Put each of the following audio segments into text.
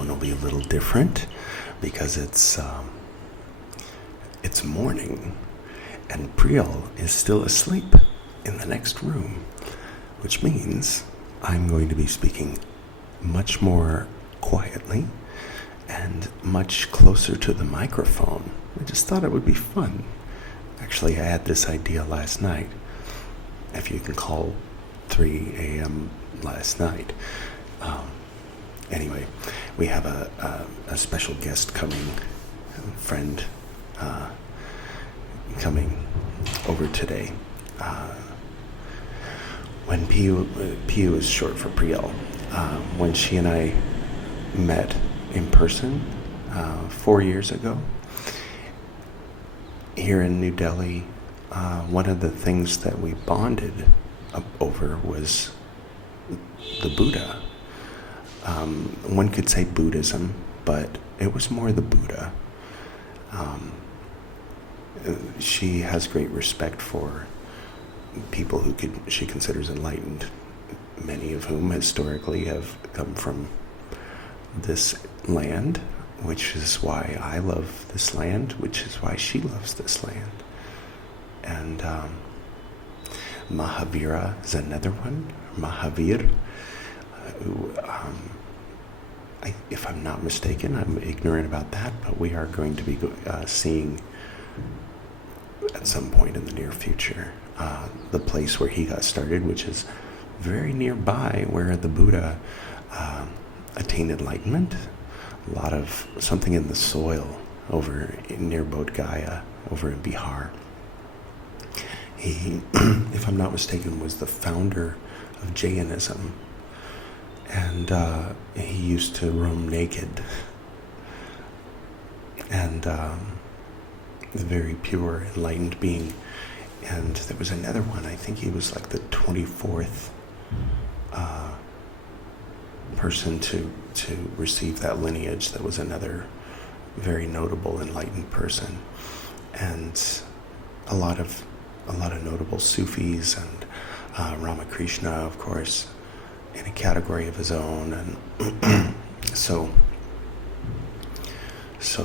one will be a little different because it's morning and Priyal is still asleep in the next room, which means I'm going to be speaking much more quietly and much closer to the microphone. I just thought it would be fun. Actually, I had this idea last night, if you can call 3 a.m. last night. Anyway, we have a special guest coming, a friend coming over today. When Piyu is short for Priyal, when she and I met in person 4 years ago here in New Delhi, one of the things that we bonded over was the Buddha. One could say Buddhism, but it was more the Buddha. She has great respect for people who she considers enlightened, many of whom historically have come from this land, which is why I love this land, which is why she loves this land. And Mahavira is another one, Mahavir, who, if I'm not mistaken, I'm ignorant about that, but we are going to be seeing at some point in the near future the place where he got started, which is very nearby where the Buddha attained enlightenment. A lot of something in the soil over near Bodh Gaya, over in Bihar. He, if I'm not mistaken, was the founder of Jainism, and he used to roam naked, and a very pure, enlightened being. And there was another one, I think he was like the 24th person to receive that lineage. That was another very notable enlightened person, and a lot of notable Sufis, and Ramakrishna, of course, in a category of his own. And so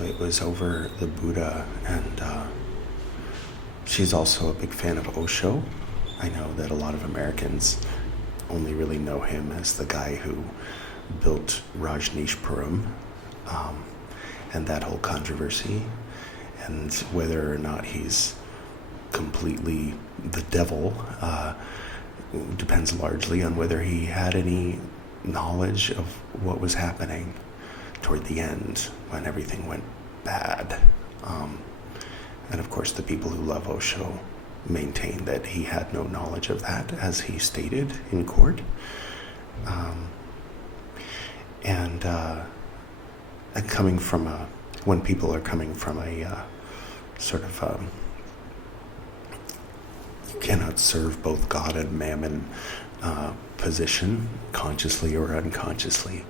it was over the Buddha, and she's also a big fan of Osho. I know that a lot of Americans only really know him as the guy who built Rajneeshpuram, and that whole controversy, and whether or not he's completely the devil depends largely on whether he had any knowledge of what was happening toward the end when everything went bad. And of course the people who love Osho maintain that he had no knowledge of that, as he stated in court. And coming from when people are coming from a sort of you cannot serve both God and mammon position, consciously or unconsciously,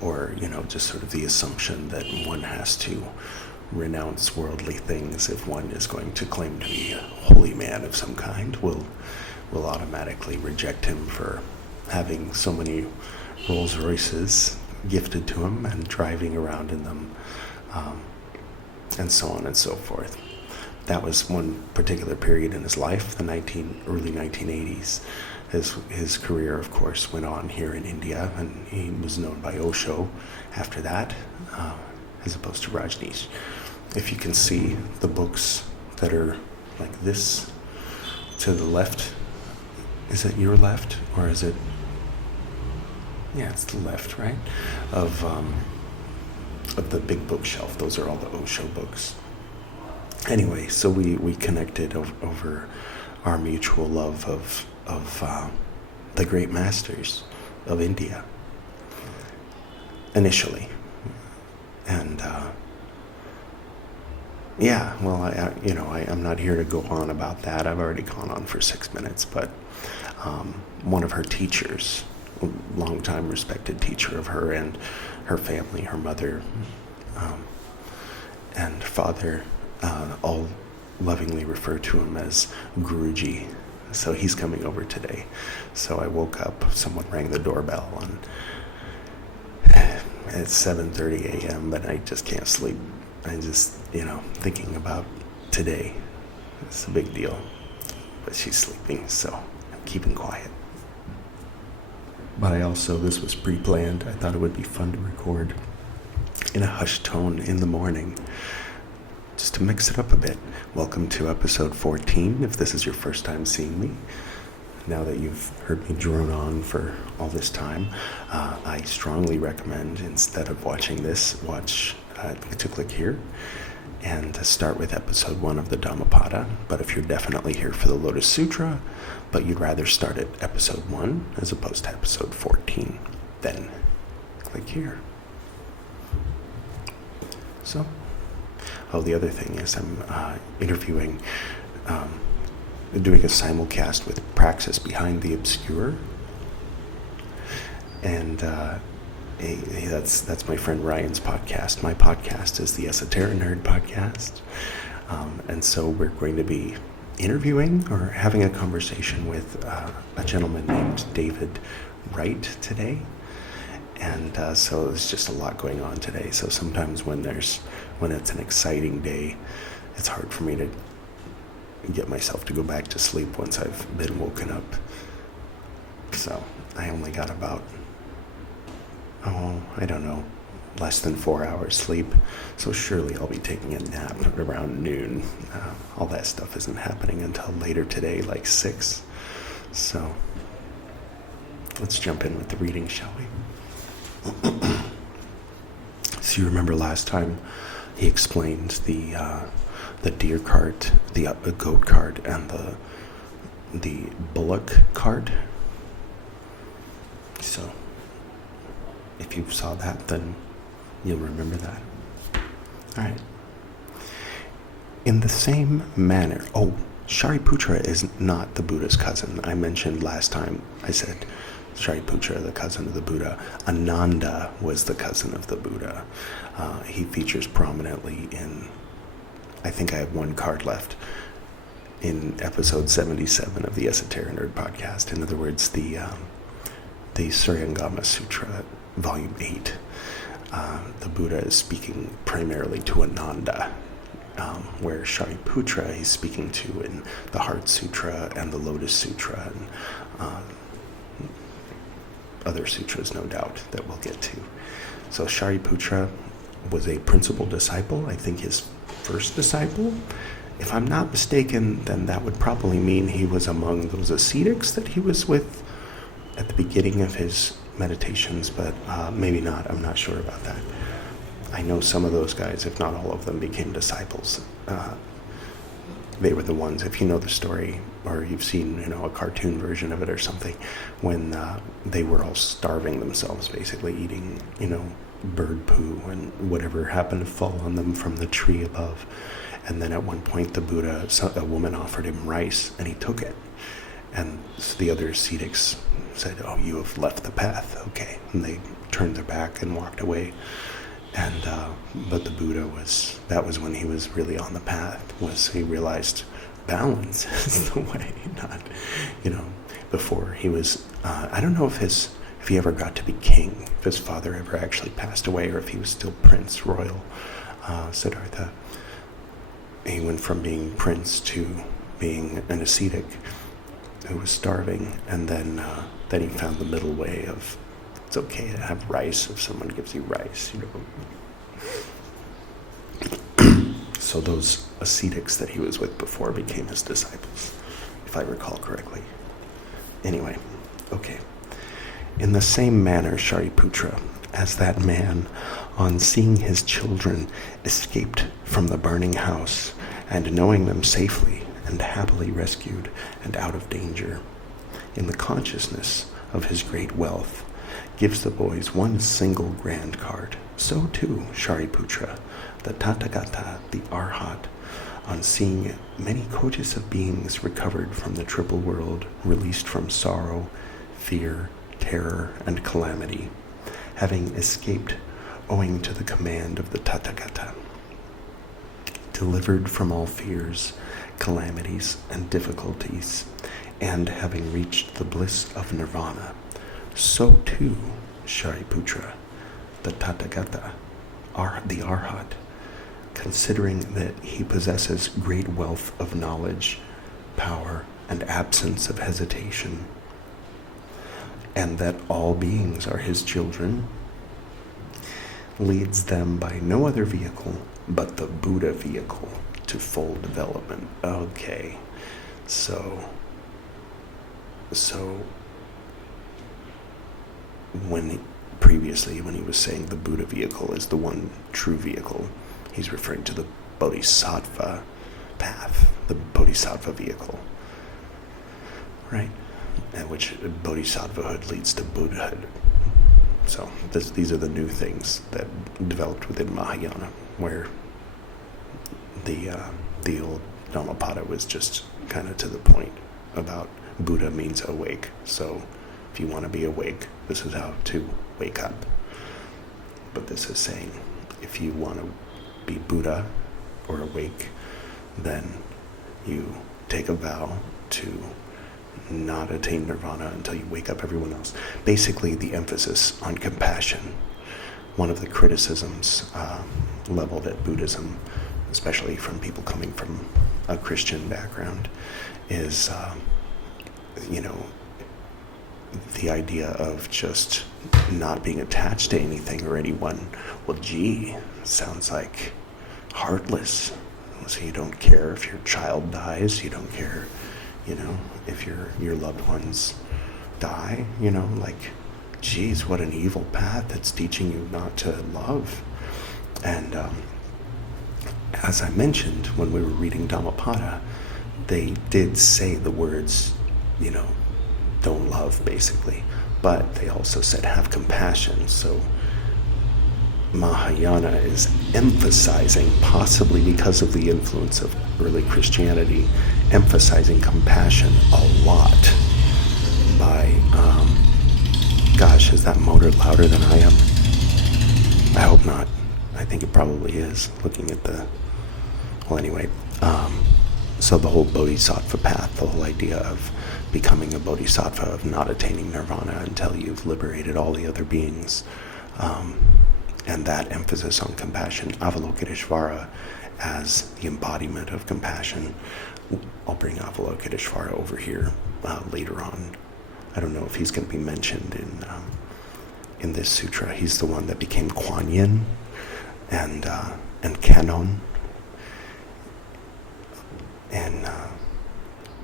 or just sort of the assumption that one has to renounce worldly things if one is going to claim to be a holy man of some kind, will automatically reject him for having so many Rolls Royces gifted to him and driving around in them, and so on and so forth. That was one particular period in his life, the early 1980s. His career, of course, went on here in India, and he was known by Osho after that, as opposed to Rajneesh. If you can see the books that are like this to the left, is it your left, or is it? Yeah, it's the left, right? Of the big bookshelf. Those are all the Osho books. Anyway, so we connected over our mutual love of the great masters of India initially, and I'm not here to go on about that. I've already gone on for 6 minutes, but one of her teachers, a longtime respected teacher of her and her family, her mother and father, all lovingly refer to him as Guruji. So he's coming over today. So I woke up, someone rang the doorbell, and It's 7:30 a.m., but I just can't sleep. I just, thinking about today. It's a big deal. But she's sleeping, so I'm keeping quiet. But this was pre-planned. I thought it would be fun to record in a hushed tone in the morning, just to mix it up a bit. Welcome to episode 14, if this is your first time seeing me. Now that you've heard me drone on for all this time, I strongly recommend, instead of watching this, to click here and start with episode 1 of the Dhammapada. But if you're definitely here for the Lotus Sutra, but you'd rather start at episode 1 as opposed to episode 14, then click here. So, the other thing is I'm doing a simulcast with Praxis Behind the Obscure, and that's my friend Ryan's podcast. My podcast is the Esoteric Nerd Podcast, and so we're going to be interviewing or having a conversation with a gentleman named David Wright today, and so there's just a lot going on today. So sometimes when it's an exciting day, it's hard for me to get myself to go back to sleep once I've been woken up. So I only got about, less than 4 hours sleep. So surely I'll be taking a nap around noon. All that stuff isn't happening until later today, like 6. So let's jump in with the reading, shall we? So you remember last time he explained the deer cart, the goat cart, and the bullock cart. So if you saw that, then you'll remember that. All right. In the same manner, Shariputra is not the Buddha's cousin. I mentioned last time, I said Shariputra, the cousin of the Buddha. Ananda was the cousin of the Buddha. He features prominently in, I think I have one card left, in episode 77 of the Esoteric Nerd Podcast. In other words, the Suryangama Sutra, volume 8. The Buddha is speaking primarily to Ananda, where Shariputra he's speaking to in the Heart Sutra and the Lotus Sutra, and other sutras, no doubt, that we'll get to. So Shariputra was a principal disciple, I think his first disciple. If I'm not mistaken, then that would probably mean he was among those ascetics that he was with at the beginning of his meditations, but maybe not. I'm not sure about that. I know some of those guys, if not all of them, became disciples. They were the ones, if you know the story, or you've seen, a cartoon version of it or something, when they were all starving themselves, basically eating, bird poo and whatever happened to fall on them from the tree above. And then at one point the Buddha, a woman offered him rice, and he took it. And the other ascetics said, you have left the path, okay. And they turned their back and walked away. And but the Buddha that was when he was really on the path, he realized balance is the way, not, before he was, I don't know if he ever got to be king, if his father ever actually passed away, or if he was still Prince Royal Siddhartha. He went from being prince to being an ascetic who was starving, and then he found the middle way of, it's okay to have rice if someone gives you rice, So those ascetics that he was with before became his disciples, if I recall correctly. Anyway, okay. In the same manner, Shariputra, as that man, on seeing his children escaped from the burning house, and knowing them safely and happily rescued and out of danger, in the consciousness of his great wealth, gives the boys one single grand card. So too, Shariputra, the Tathagata, the Arhat, on seeing many kotis of beings recovered from the triple world, released from sorrow, fear, terror, and calamity, having escaped owing to the command of the Tathagata, delivered from all fears, calamities, and difficulties, and having reached the bliss of nirvana, so too, Shariputra, the the Tathagata, the Arhat, considering that he possesses great wealth of knowledge, power, and absence of hesitation, and that all beings are his children, leads them by no other vehicle but the Buddha vehicle to full development. Okay, so previously when he was saying the Buddha vehicle is the one true vehicle, he's referring to the Bodhisattva path, the Bodhisattva vehicle, right? And which Bodhisattvahood leads to Buddhahood. So these are the new things that developed within Mahayana, where the old Dhammapada was just kind of to the point about Buddha means awake. So if you want to be awake, this is how to wake up. But this is saying, if you want to be Buddha or awake, then you take a vow to not attain nirvana until you wake up everyone else. Basically, the emphasis on compassion. One of the criticisms leveled at Buddhism, especially from people coming from a Christian background, is, the idea of just not being attached to anything or anyone. Well, gee, sounds like heartless. So you don't care if your child dies, you don't care, if your loved ones die, like, geez, what an evil path that's teaching you not to love. And as I mentioned when we were reading Dhammapada, they did say the words, don't love, basically, but they also said have compassion. So Mahayana is emphasizing, possibly because of the influence of early Christianity, emphasizing compassion a lot by, gosh, is that motor louder than I am? I hope not. I think it probably is, looking at anyway. So the whole bodhisattva path, the whole idea of becoming a bodhisattva, of not attaining nirvana until you've liberated all the other beings, and that emphasis on compassion, Avalokiteshvara as the embodiment of compassion. I'll bring Avalokiteshvara over here later on. I don't know if he's going to be mentioned in this sutra. He's the one that became Kuan Yin and Canon, and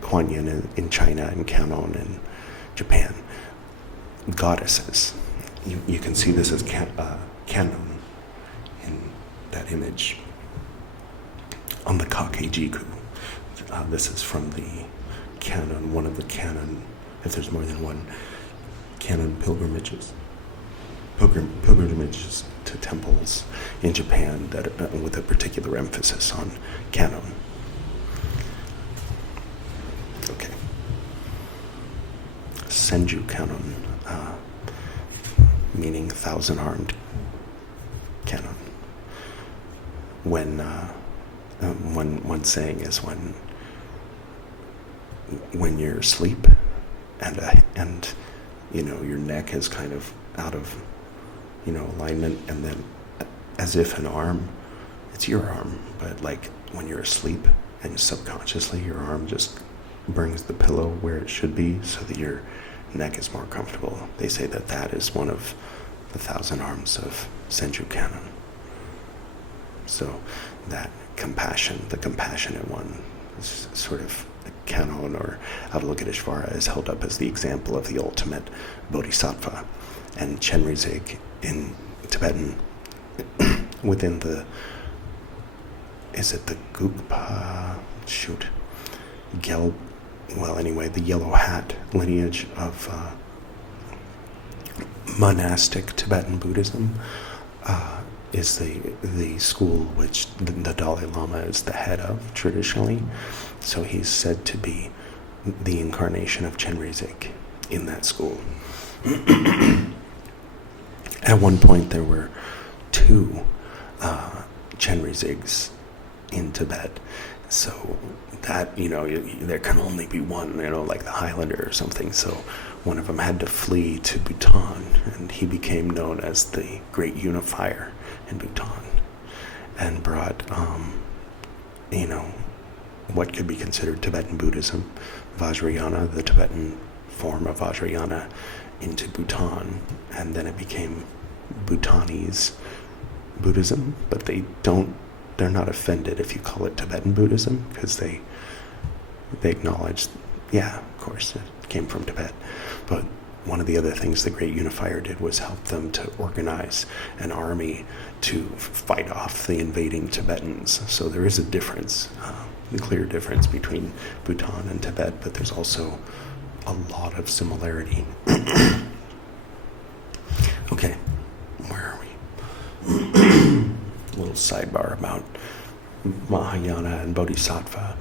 Kuan Yin in China and Canon in Japan. Goddesses. You can see this as Canon in that image on the Kakejiku. This is from the Canon, one of the Canon, if there's more than one, Canon pilgrimages to temples in Japan that with a particular emphasis on Canon. Okay. Senju Canon, meaning thousand-armed Canon. When one saying is when you're asleep and your neck is kind of out of alignment, and then as if an arm, it's your arm, but like when you're asleep and subconsciously your arm just brings the pillow where it should be so that your neck is more comfortable. They say that is one of the 1,000 arms of Senju Canon. So that compassion, the compassionate one, is sort of Canon, or Avalokiteshvara, is held up as the example of the ultimate bodhisattva. And Chenrezig in Tibetan, within the Gugpa? The yellow hat lineage of monastic Tibetan Buddhism, is the school which the Dalai Lama is the head of traditionally. So he's said to be the incarnation of Chenrezig in that school. At one point there were 2 Chenrezigs in Tibet. So that, there can only be one, like the Highlander or something. So one of them had to flee to Bhutan, and he became known as the Great Unifier in Bhutan, and brought, what could be considered Tibetan Buddhism, Vajrayana, the Tibetan form of Vajrayana, into Bhutan, and then it became Bhutanese Buddhism, but they're not offended if you call it Tibetan Buddhism, because they acknowledge, yeah, of course, it came from Tibet. But one of the other things the Great Unifier did was help them to organize an army to fight off the invading Tibetans. So there is a difference, a clear difference between Bhutan and Tibet, but there's also a lot of similarity. Okay, where are we? A little sidebar about Mahayana and Bodhisattva,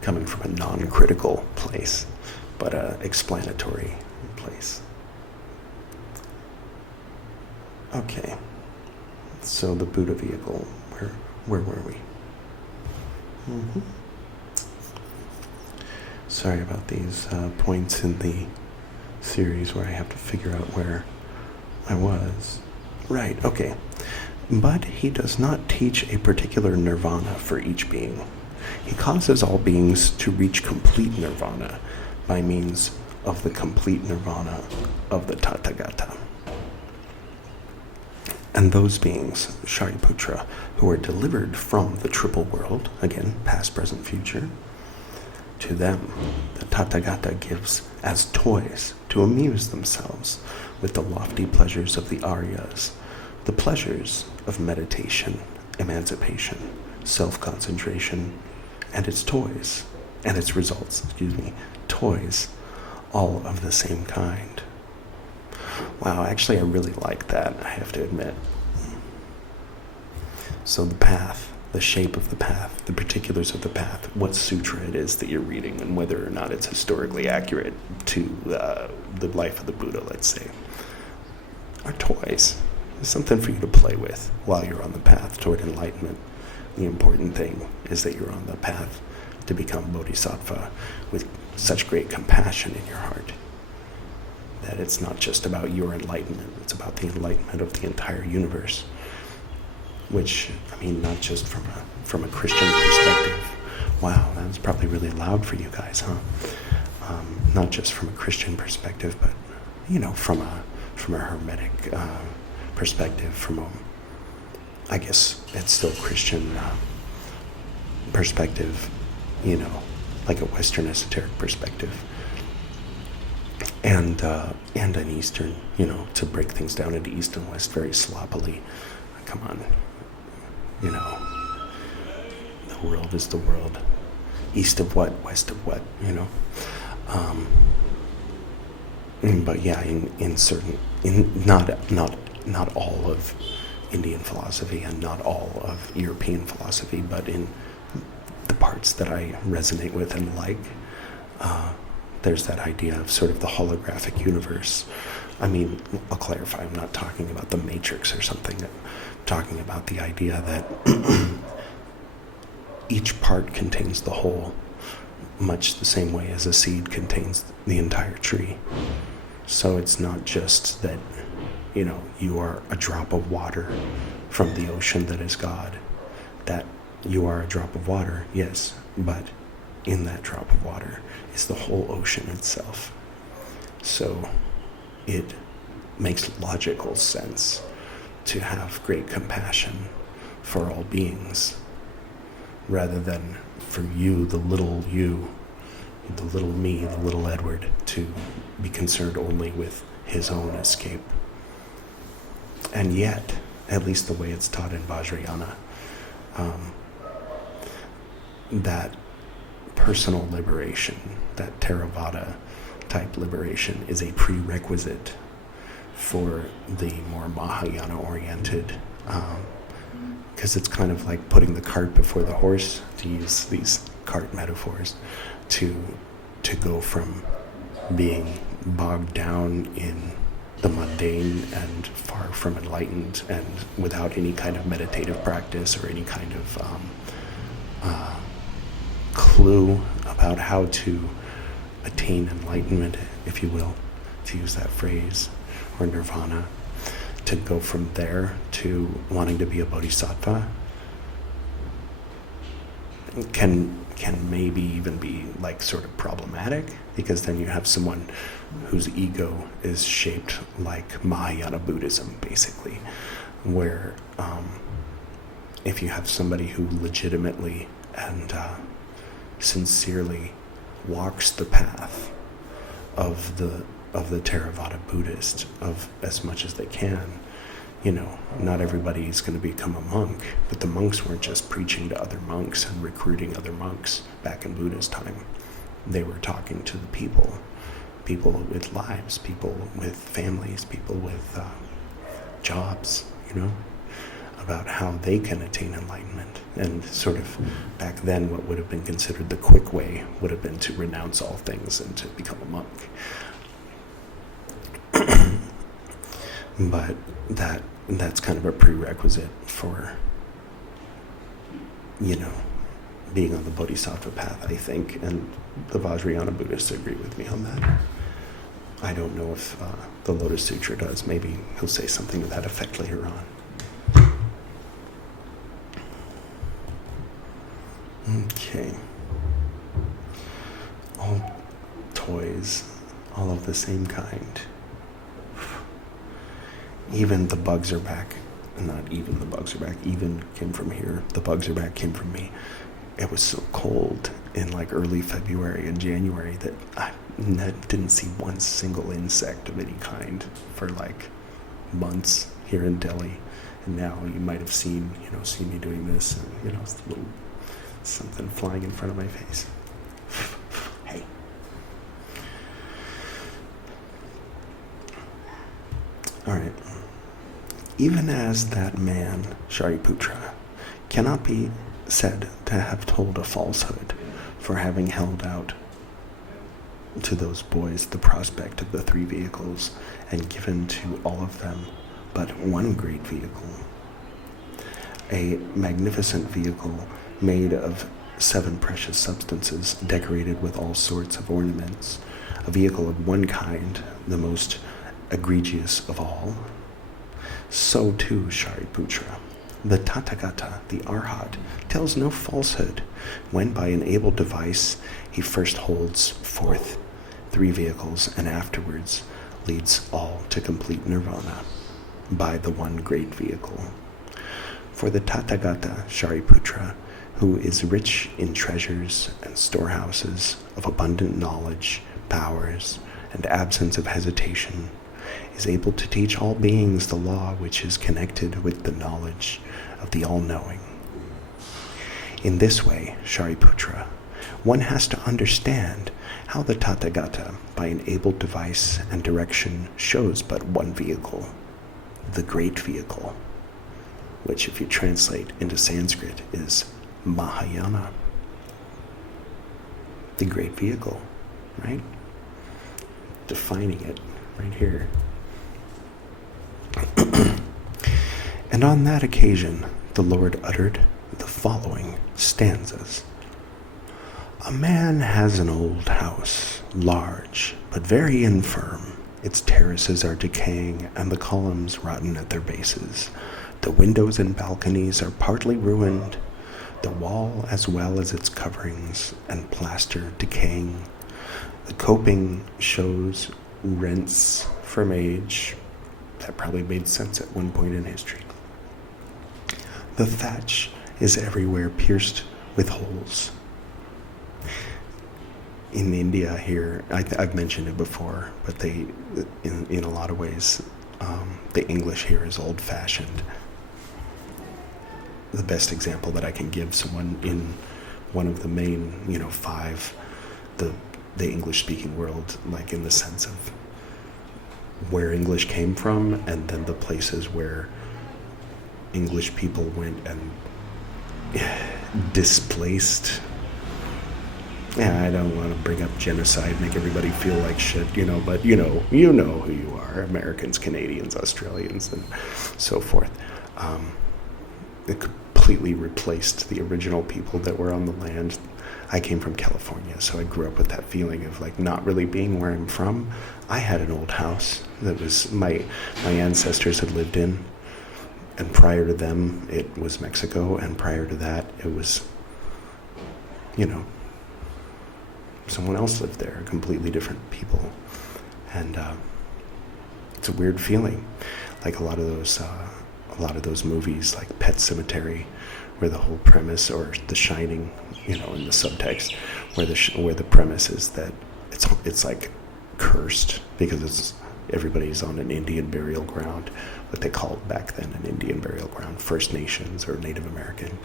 coming from a non-critical place, but an explanatory place. Okay, so the Buddha vehicle, where were we? Sorry about these points in the series where I have to figure out where I was. Right, okay. But he does not teach a particular nirvana for each being. He causes all beings to reach complete nirvana by means of the complete nirvana of the Tathagata. And those beings, Shariputra, who are delivered from the triple world, again, past, present, future, to them, the Tathagata gives as toys to amuse themselves with the lofty pleasures of the Aryas, the pleasures of meditation, emancipation, self-concentration, and its toys, and its results, toys, all of the same kind. Wow, actually I really like that, I have to admit. So the path, the shape of the path, the particulars of the path, what sutra it is that you're reading, and whether or not it's historically accurate to the life of the Buddha, let's say, are toys. It's something for you to play with while you're on the path toward enlightenment. The important thing is that you're on the path to become bodhisattva with such great compassion in your heart that it's not just about your enlightenment, it's about the enlightenment of the entire universe. Which, not just from a Christian perspective. Wow, that was probably really loud for you guys, huh? Not just from a Christian perspective, but from a Hermetic perspective, I guess it's still Christian perspective, like a Western esoteric perspective, and an Eastern, to break things down into East and West very sloppily. Come on. The world is the world. East of what, west of what, But yeah, not all of Indian philosophy and not all of European philosophy, but in the parts that I resonate with and like, there's that idea of sort of the holographic universe. I'll clarify, I'm not talking about the Matrix or something. I'm talking about the idea that each part contains the whole, much the same way as a seed contains the entire tree. So it's not just that, you are a drop of water from the ocean that is God. That you are a drop of water, yes, but in that drop of water is the whole ocean itself. So it makes logical sense to have great compassion for all beings, rather than for you, the little me, the little Edward, to be concerned only with his own escape. And yet, at least the way it's taught in Vajrayana, that personal liberation, that Theravada type liberation, is a prerequisite for the more Mahayana-oriented, because it's kind of like putting the cart before the horse, to use these cart metaphors, to go from being bogged down in the mundane and far from enlightened and without any kind of meditative practice or any kind of clue about how to attain enlightenment, if you will, to use that phrase, or nirvana, to go from there to wanting to be a bodhisattva can maybe even be like sort of problematic, because then you have someone whose ego is shaped like Mahayana Buddhism, basically, where if you have somebody who legitimately and sincerely walks the path of the Theravada Buddhist of as much as they can, not everybody is going to become a monk, but the monks weren't just preaching to other monks and recruiting other monks back in Buddha's time. They were talking to the people with lives, people with families, people with jobs, about how they can attain enlightenment. And sort of back then, what would have been considered the quick way would have been to renounce all things and to become a monk. But that's kind of a prerequisite for, being on the Bodhisattva path, I think, and the Vajrayana Buddhists agree with me on that. I don't know if the Lotus Sutra does. Maybe he'll say something to that effect later on. Okay. All toys, all of the same kind. Even the bugs are back. Not even the bugs are back. Even came from here. The bugs are back came from me. It was so cold in like early February and January that I didn't see one single insect of any kind for like months here in Delhi. And now you might have seen me doing this, and it's a little something flying in front of my face. Hey. All right. Even as that man, Shariputra, cannot be said to have told a falsehood for having held out to those boys the prospect of the three vehicles and given to all of them but one great vehicle, a magnificent vehicle made of 7 precious substances decorated with all sorts of ornaments, a vehicle of one kind, the most egregious of all. So too, Shariputra, the Tathagata, the Arhat, tells no falsehood when by an able device he first holds forth 3 vehicles and afterwards leads all to complete nirvana by the one great vehicle. For the Tathagata, Shariputra, who is rich in treasures and storehouses of abundant knowledge, powers, and absence of hesitation, is able to teach all beings the law which is connected with the knowledge of the all-knowing. In this way, Shariputra, one has to understand how the Tathagata, by an able device and direction, shows but one vehicle, the great vehicle, which if you translate into Sanskrit is Mahayana. The great vehicle, right? Defining it right here. And on that occasion, the Lord uttered the following stanzas. A man has an old house, large, but very infirm. Its terraces are decaying, and the columns rotten at their bases. The windows and balconies are partly ruined, the wall as well as its coverings and plaster decaying. The coping shows rents from age. That probably made sense at one point in history. The thatch is everywhere pierced with holes. In India here, I've mentioned it before, but they, in a lot of ways, the English here is old-fashioned. The best example that I can give someone in one of the main, 5, the English-speaking world, like in the sense of where English came from, and then the places where English people went and displaced. Yeah, I don't want to bring up genocide, make everybody feel like shit, but you know who you are, Americans, Canadians, Australians, and so forth. completely replaced the original people that were on the land. I came from California, so I grew up with that feeling of like not really being where I'm from. I had an old house that was my ancestors had lived in, and prior to them it was Mexico, and prior to that it was, someone else lived there, completely different people. And it's a weird feeling, like a lot of those movies like Pet Sematary, where the whole premise, or The Shining, in the subtext, where the premise is that it's like cursed because everybody's on an Indian burial ground, what they called back then an Indian burial ground, First Nations or Native American.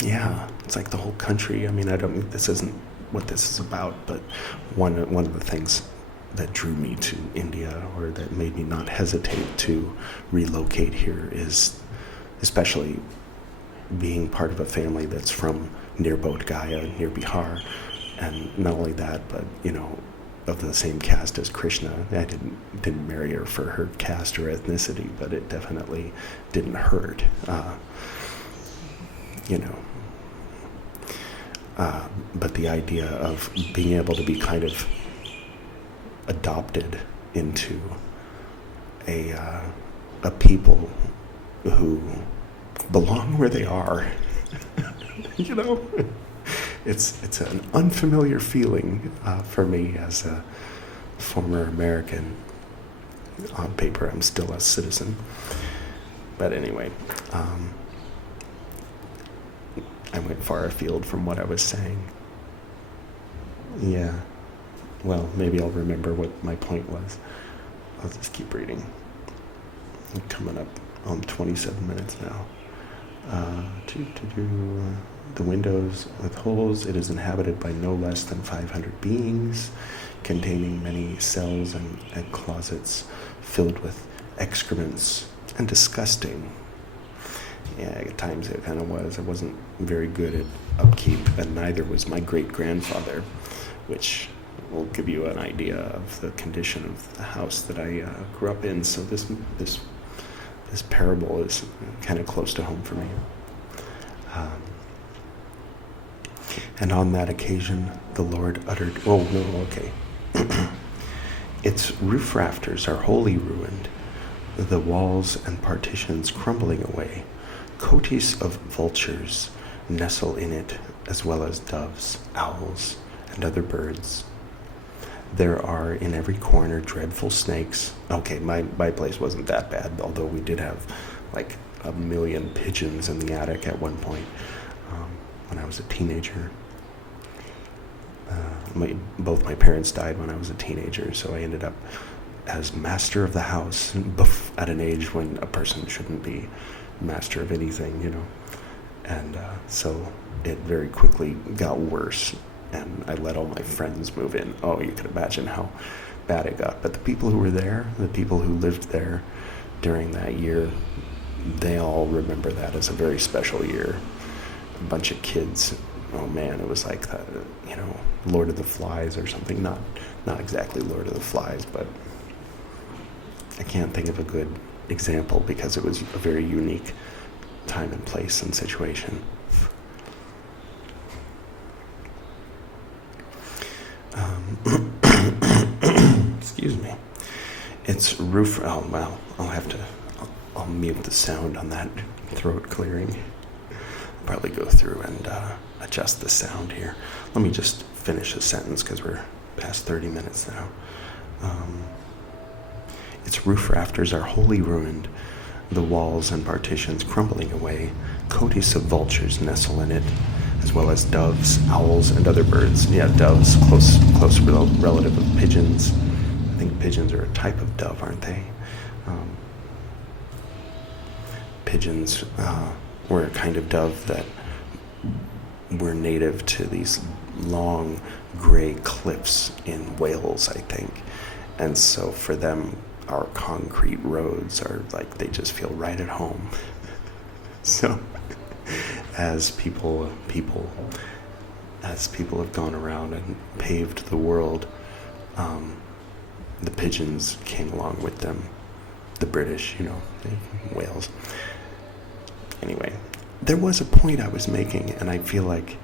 It's like the whole country. I mean, this isn't what this is about, but one of the things that drew me to India, or that made me not hesitate to relocate here, is especially being part of a family that's from near Bodh Gaya, near Bihar, and not only that, but of the same caste as Krishna. I didn't marry her for her caste or ethnicity, but it definitely didn't hurt. But the idea of being able to be kind of adopted into a people who belong where they are, it's an unfamiliar feeling for me as a former American. On paper, I'm still a citizen, but anyway, I went far afield from what I was saying. Yeah. Well, maybe I'll remember what my point was. I'll just keep reading. I'm coming up on 27 minutes now. The windows with holes. It is inhabited by no less than 500 beings, containing many cells and closets filled with excrements and disgusting. Yeah, at times it kind of was. I wasn't very good at upkeep, and neither was my great-grandfather, which will give you an idea of the condition of the house that I grew up in. So this parable is kind of close to home for me. And on that occasion, the Lord uttered, its roof rafters are wholly ruined, the walls and partitions crumbling away. Coties of vultures nestle in it, as well as doves, owls, and other birds. There are in every corner dreadful snakes. Okay, my place wasn't that bad, although we did have like 1 million pigeons in the attic at one point when I was a teenager. Both my parents died when I was a teenager, so I ended up as master of the house at an age when a person shouldn't be master of anything, And so it very quickly got worse, and I let all my friends move in. Oh, you can imagine how bad it got. But the people who were there, the people who lived there during that year, they all remember that as a very special year. A bunch of kids, oh man, it was like, Lord of the Flies or something. Not exactly Lord of the Flies, but I can't think of a good example because it was a very unique time and place and situation. Excuse me. It's roof. Oh well, I'll mute the sound on that throat clearing. I'll probably go through and adjust the sound here. Let me just finish the sentence because we're past 30 minutes now. Its roof rafters are wholly ruined, the walls and partitions crumbling away. Coties of vultures nestle in it, as well as doves, owls, and other birds. Yeah, doves, close relative of pigeons. I think pigeons are a type of dove, aren't they? Pigeons were a kind of dove that were native to these long gray cliffs in Wales, I think. And so for them, our concrete roads are like, they just feel right at home. So as people have gone around and paved the world, the pigeons came along with them, the British, Wales, Anyway, there was a point I was making, and I feel like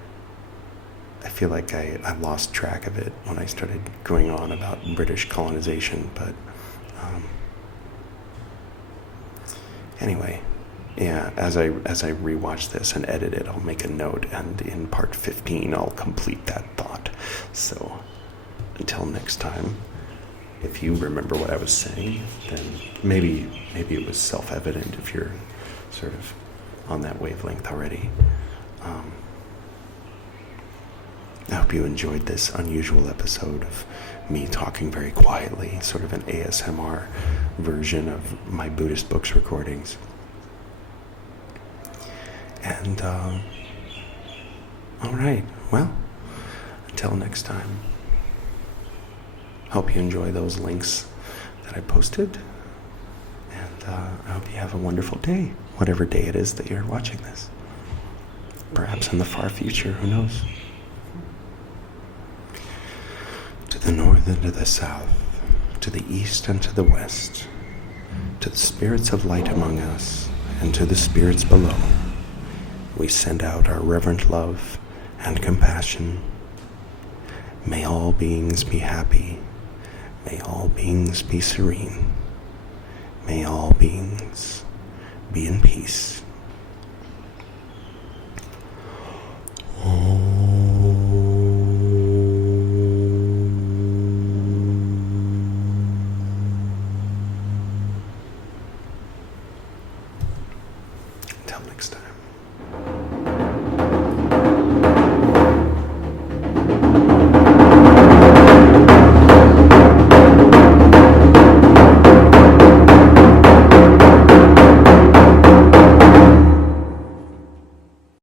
I lost track of it when I started going on about British colonization, but anyway, yeah, as I rewatch this and edit it, I'll make a note, and in part 15 I'll complete that thought. So until next time, if you remember what I was saying, then maybe it was self-evident if you're sort of on that wavelength already. I hope you enjoyed this unusual episode of me talking very quietly, sort of an ASMR version of my Buddhist books recordings. And, alright, well, until next time, hope you enjoy those links that I posted, and I hope you have a wonderful day, whatever day it is that you're watching this. Perhaps in the far future, who knows? To the north and to the south, to the east and to the west, to the spirits of light among us, and to the spirits below, we send out our reverent love and compassion. May all beings be happy. May all beings be serene. May all beings be in peace. Until next time.